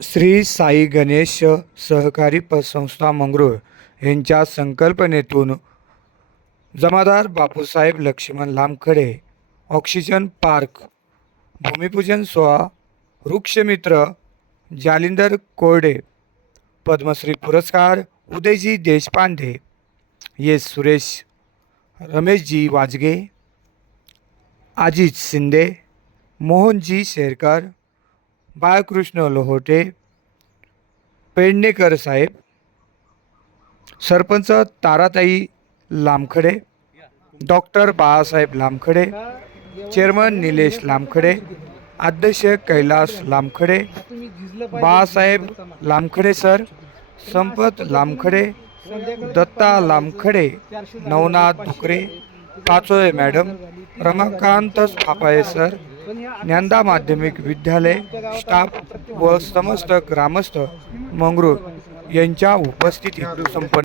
श्री साई गणेश सहकारी पतसंस्था मंगरूळ यांच्या संकल्पनेतून जमादार बापूसाहेब लक्ष्मण लामखडे ऑक्सिजन पार्क भूमिपूजन सोहळा वृक्षमित्र जालिंदर कोरडे पद्मश्री पुरस्कार उदयजी देशपांडे येस सुरेश रमेशजी वाजगे अजित शिंदे मोहनजी शेरकर बाळकृष्ण लोहोटे पेडणेकर साहेब सरपंच ताराताई लामखडे डॉक्टर बाळासाहेब लामखडे चेअरमन निलेश लामखडे अध्यक्ष Kailas Lamkhade Balasaheb Lamkhade sir Sampat Lamkhade Datta Lamkhade Navnath Dhukre Pachole madam Ramakant Phapale sir Dnyanada माध्यमिक विद्यालय स्टाफ व समस्त ग्रामस्थ मंगरूळ यांच्या उपस्थितीत संपन्न